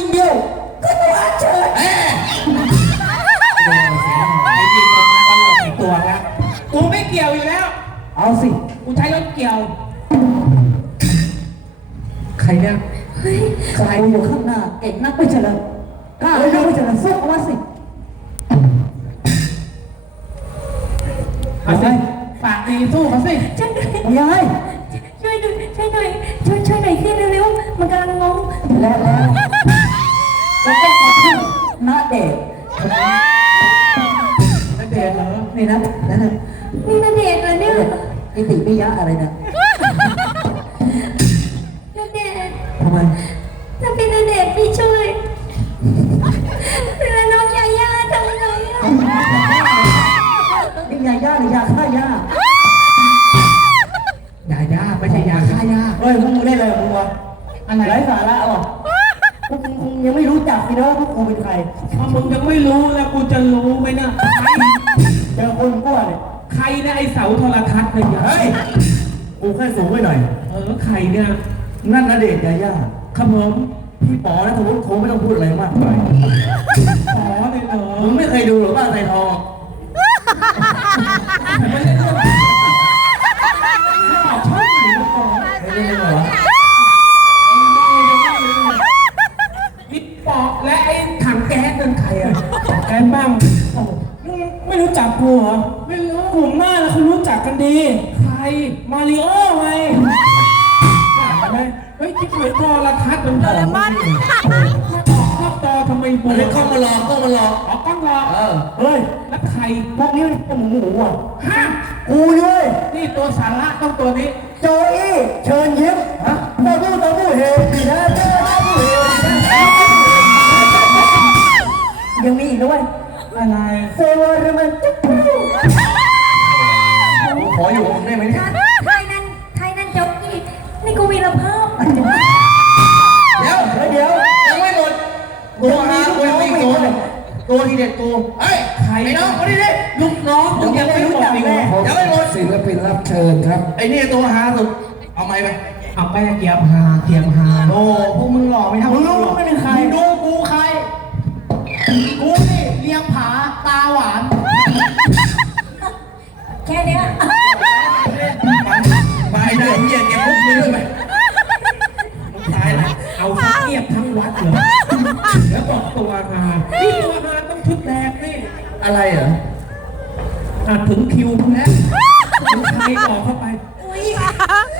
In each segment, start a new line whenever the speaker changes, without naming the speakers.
ิ่งเดย
ตัวเฉย
กูไม่เกี่ยวอยู่แล้ว เอาสิกูใช้รถเกี่ยว
ใครเนี่ยใครอยู่ข้างหน้าเอกนักไม่เฉลิมกล้าไมเลิสู้เอาว่าสิ
อาสิปากดีสู้เขาสิ
ช่วยหนช่วยหน่อยช่วยหน่อยช่วยหน่อยเร็วๆ มันกำลังงง
แล้วอะไรนะทำไม
ถ้าเป็นเดชพี่ช่วยแต่น้องยายาทำน้องยา
ยายาหรือยาฆ่ายายายาไม่ใช่ยา
ฆ่ายาเฮ้ยมึงได้เลยมึงวะอะไร
ไร้สาระอ่ะกูคงยังไม่รู้จักสินะว่าพวกกเนใคร
ถ้ามึงยังไม่รู้แล้กูจะรู้ไหมนะ
ใยวคนกูอ่ะ
ใครนะไอเสาโทรทัศน์เนี่ยเฮ้ยโอ้ค่สูงไว้หน่อย เออใครเนี่ย
นั่นอเดชยายา
คำเมพี่ปอและทวุฒิคงไม่ต้องพูดอะไรมากไป
ปอเนี่ยเออ
มึงไม่เคยดูหรอป้าไททองบ้างไม่รู้จักกูเหรอไม่รู้ผมมากแล้วเขารู้จักกันดีไมาริโอไงเฮ้ยที่เขียนตอละคัดเป็นบอลชอตอทำไมบ
อลก้อมาหลอกก้อมาหลอกออก้องหลอกเออ
เฮ้ยนักไข่
พวกนี้ต้องหมูอ่ะฮะกูด้วย
นี่ตัวสาระต้องตัวนี้
โจอี้เชิญยิ้มฮะตัวผู้ตัวผู้เห้ยดีนะเ้
ีเด็ดกูเอ้ยไม่น้องมาดิดยลูกน้อง
กูยังไม่รู้จักแม
่ยวไม่รู้
ศิลปินรับเชิญครับ
ไอ้นี่ตัวหาสุด เอาไหมไป
เอาแป้เกียบหาเกียบหา โอ้พวอะไรเหรออาจถึงคิวพวกนีถึงใครบอกเข้าไป
อุ้ย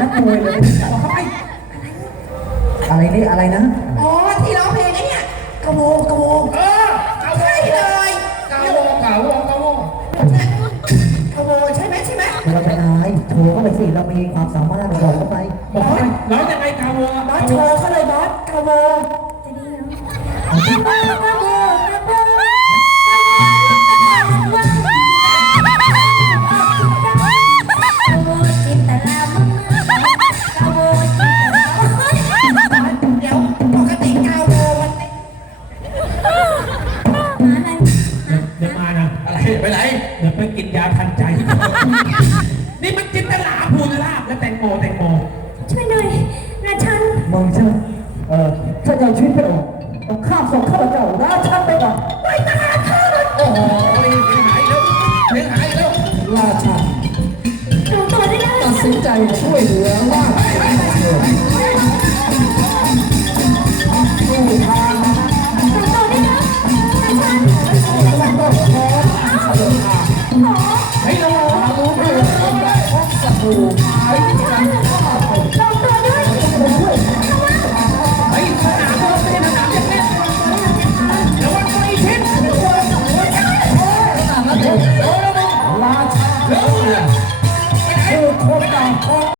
นักมวยเลยเขาไปอะไรนี่อะไรนะ
อ๋อที่ร้องเพลงนี่กระโมกระโมเออใช่เลย
กระโมกระโมกระโม
กระโมใช่ไหมใช่ไหม
เราจะนายโชว์เข้าไปสิเรามีความสามารถบอกเข้าไป
บอกไปแล้วจะไปกระโม
บอสโชว์เข้าเลยบอสกระโมจะดีแล้ว
กินยาทันใจ นี่มันจินตลาภูนลาบ และแตงโม แตงโม
ช่วยหน่อยนะฉัน
มองเจ้าเออเจ้าจะช่วยเธหรอข้าวส่งข้าเจ้าแล้วฉันไปก่อน
ไปตลาดข้า
ว Hey, no, I'm
over here. I'm back. I'm back. I'm back.